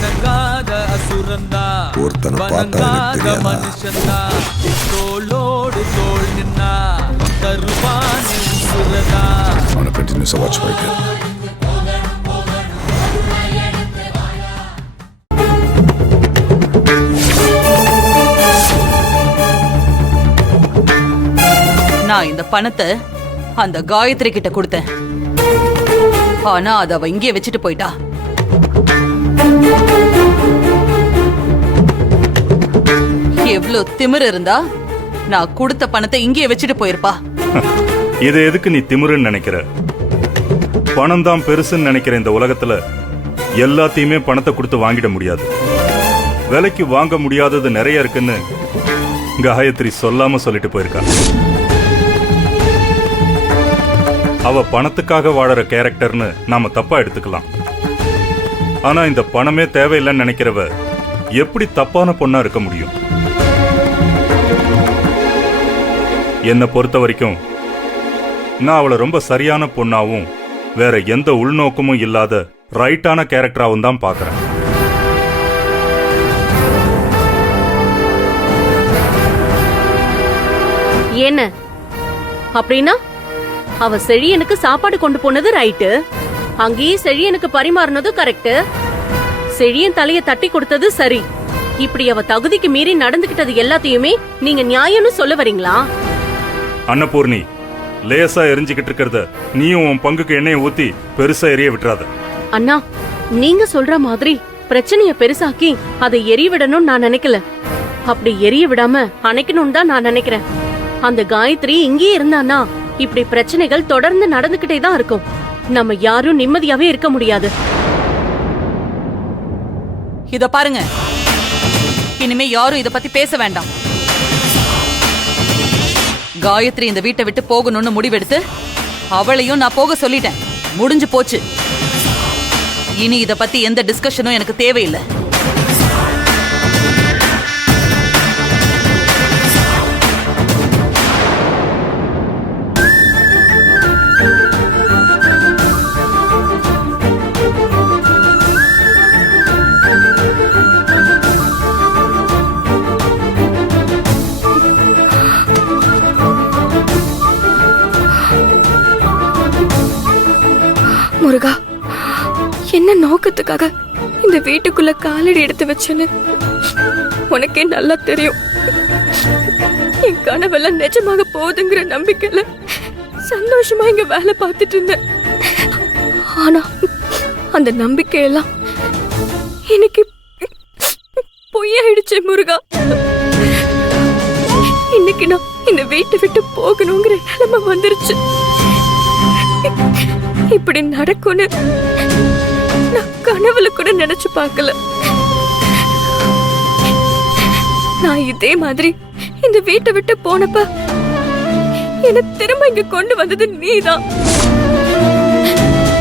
அடங்காத அசுரந்தா வணங்காத மனுஷந்தா தோளோடு தோள் நின்னா தருவானே உசுரதா. அவனை கண்டினியூஸா வாட்ச் பண்ணிக்க. நான் இந்த பணத்தை அந்த காயத்ரி கிட்ட கொடுத்தேன். ஆனா அத அவ இங்கே வச்சுட்டு போயிட்டா. எவ்வளவு திமிரு இருந்தா நான் கொடுத்த பணத்தை இங்கே வச்சுட்டு போயிருப்பா. இதை எதுக்கு நீ திமிருன்னு நினைக்கிற? பணம் தான் பெருசுன்னு நினைக்கிற இந்த உலகத்துல எல்லாத்தையுமே பணத்தை கொடுத்து வாங்கிட முடியாது. விலைக்கு வாங்க முடியாதது நிறைய இருக்குன்னு காயத்ரி சொல்லாம சொல்லிட்டு போயிருக்கா. அவ பணத்துக்காக வாழற கேரக்டர்னு நாம தப்பா எடுத்துக்கலாம். ஆனா இந்த பணமே தேவையில்லைன்னு நினைக்கிறவ எப்படி தப்பான பொண்ணா இருக்க முடியும்? என்னை பொறுத்த வரைக்கும் நான் அவளை ரொம்ப சரியான பொண்ணாவும் வேற எந்த உள்நோக்கமும் இல்லாத ரைட்டான கேரக்டராவும் தான் பாக்குறேன். என்ன அப்படின்னா அவ செழியனுக்கு சாப்பாடு கொண்டு போனது ரைட்டு, அங்கேயே செழியனுக்கு பரிமாறினது கரெக்ட், செழியன் தலைய தட்டி கொடுத்தது சரி. இப்படி அவ தகுதிக்கு மீறி நடந்துகிட்டது எல்லாத்தையுமே நீங்க நியாயம்னு சொல்ல வரீங்களா? அன்னபூர்ணி, லேசா எரிஞ்சுக்கிட்டு இருக்கிறத நீயும் உன் பங்குக்கு எண்ணெயை ஊத்தி பெருசா எரிய விட்டுறாத. அண்ணா, நீங்க சொல்ற மாதிரி பிரச்சனைய பெருசாக்கி அதை எரிய விடணும்னு நான் நினைக்கல. அப்படி எரிய விடாம அணைக்கணும்னு தான் நான் நினைக்கிறேன். அந்த காயத்ரி இங்கேயே இருந்தானா இப்படி பிரச்சனைகள் தொடர்ந்து நடந்துகிட்டே தான் இருக்கும். நம்ம யாரும் நிம்மதியாவே இருக்க முடியாது. இத பாருங்க, இனிமே யாரும் இத பத்தி பேச வேண்டாம். காயத்ரி இந்த வீட்டை விட்டு போகணும்னு முடிவெடுத்து அவளையும் நான் போக சொல்லிட்டேன். முடிஞ்சு போச்சு. இனி இத பத்தி எந்த டிஸ்கஷனும் எனக்கு தேவையில்லை. முருகா, என்ன நோக்கத்துக்காக இந்த வீட்டுக்குள்ள காலடி எடுத்து வச்சேன்னு உனக்கே நல்லா தெரியும். என் கனவெல்லாம் நிஜமாக போகுதுங்கிற நம்பிக்கையில சந்தோஷமா இங்க வேலை பார்த்துட்டு இருந்தேன். ஆனா அந்த நம்பிக்கையெல்லாம் இன்னைக்கு பொய்யாயிடுச்சு முருகா. இன்னைக்கு நான் இந்த வீட்டை விட்டு போகணுங்கிற நிலைமை வந்துருச்சு. இப்படி நடக்கும்னு நான் கனவுல கூட நினைச்சு பார்க்கல. நான் இதே மாதிரி இந்த வீட்டை விட்டு போனப்ப என்ன திரும்ப இங்க கொண்டு வந்தது நீதான்,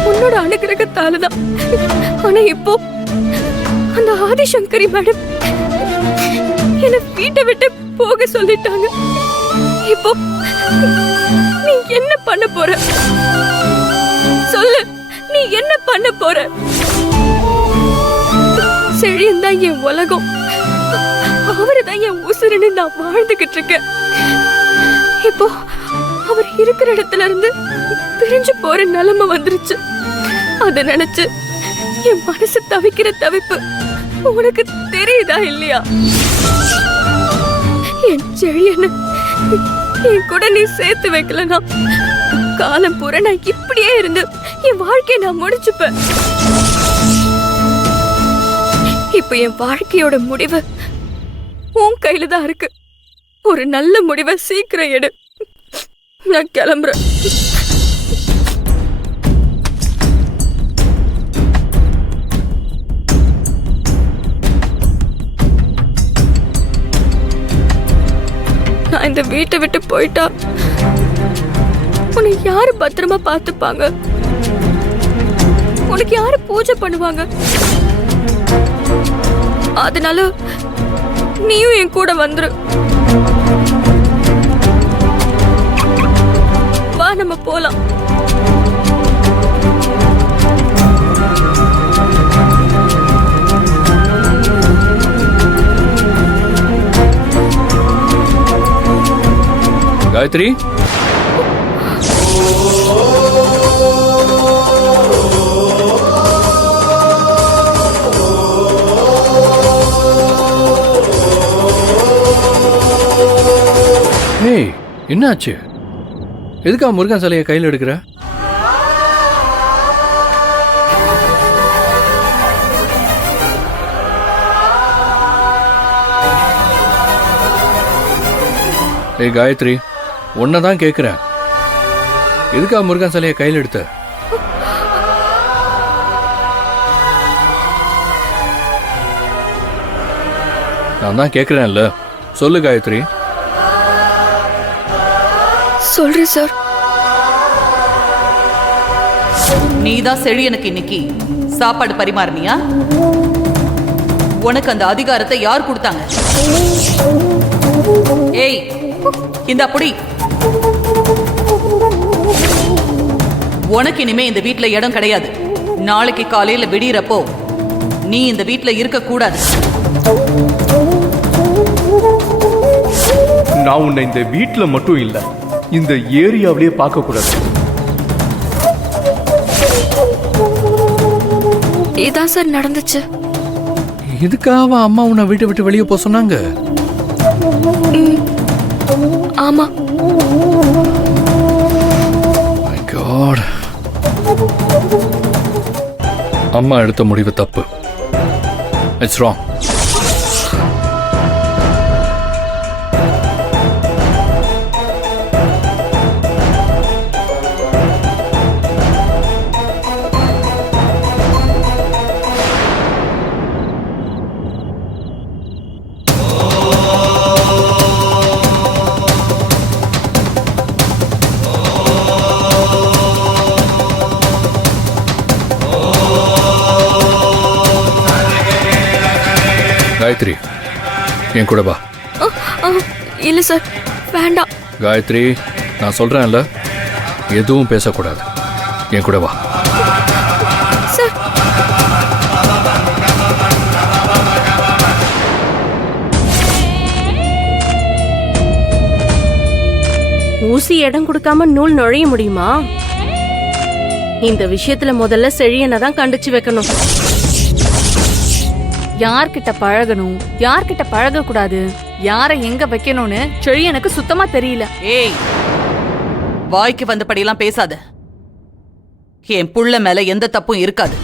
உன்னோட அனுகிரகத்தாலதான். ஆனா இப்போ அந்த ஆதிசங்கரி மேடம் என்ன வீட்டை விட்டு போக சொல்லிட்டாங்க. இப்போ நீ என்ன பண்ண போற? சொல்லு, நீ என்ன பண்ண போற? செழியன் தான் என் உலகம், அவருதான் என் உசுருன்னு நான் வாழ்ந்துகிட்டு இருக்கேன். இப்போ அவர் இருக்கிற இடத்துல இருந்து பிரிஞ்சு போற நிலைமை வந்துருச்சு. அத நினைச்சு என் மனசு தவிக்கிற தவிப்பு உனக்கு தெரியுதா இல்லையா? என் செழியன்னு என் கூட நீ சேர்த்து வைக்கலனா காலம் பூரா நான் இப்படியே இருந்து என் வாழ்க்கையை நான் முடிச்சுப்பேன். இப்ப என் வாழ்க்கையோட முடிவு உன் கையில தான் இருக்கு. ஒரு நல்ல முடிவை சீக்கிரம் எடு. நான் கிளம்புறேன். நான் இந்த வீட்டை விட்டு போயிட்டா உன்னை யாரு பத்திரமா பாத்துப்பாங்க? உனக்கு யாரு பூஜை பண்ணுவாங்க? அதனால நீயும் என் கூட வந்துரு. வா, நம்ம போலாம். காயத்ரி, ஏய் என்னாச்சு? எதுக்கா முருகன் சிலையை கையில் எடுக்கிற? ஏய் காயத்ரி, உன்னதான் கேட்கிறேன், எதுக்கா முருகன் சிலையை கையில் எடுத்த? நான் தான் கேட்கிறேன்ல, சொல்லு காயத்ரி. சொல்றேன் சார். நீதான் செழியனுக்கு இன்னைக்கு சாப்பாடு பரிமாறினியா? உனக்கு அந்த அதிகாரத்தை யார் கொடுத்தாங்க? ஏய், இந்த புடி. உனக்கு இனிமே இந்த வீட்ல இடம் கிடையாது. நாளைக்கு காலையில விடியறப்போ நீ இந்த வீட்ல இருக்க கூடாது. நான் உன்னை இந்த வீட்ல மட்டும் இல்ல, இந்த ஏரியாவிலேயே பார்க்க கூடாது. இதான் சார் நடந்துச்சு. இதுக்காக அம்மா உன்னை வீட்டை விட்டு வெளியே போக சொன்னாங்க? ஆமா. My God. அம்மா எடுத்த முடிவு தப்பு. It's wrong. காயத்ரி, என் கூட வா. இல்ல சார், வேண்டாம். காயத்ரி, நான் சொல்றேன்ல, எதுவும் பேசக்கூடாது. என் கூட வா. சார், ஊசி இடம் கொடுக்காம நூல் நுழைய முடியுமா? இந்த விஷயத்துல முதல்ல செழியனை தான் கண்டிச்சு வைக்கணும். யார்கிட்ட பழகணும், யார்கிட்ட பழக கூடாது, யாரை எங்க வைக்கணும்னு செழியனுக்கு சுத்தமா தெரியல. ஏய், வாய்க்கு வந்தபடியெல்லாம் பேசாத. என் புள்ள மேல எந்த தப்பும் இருக்காது.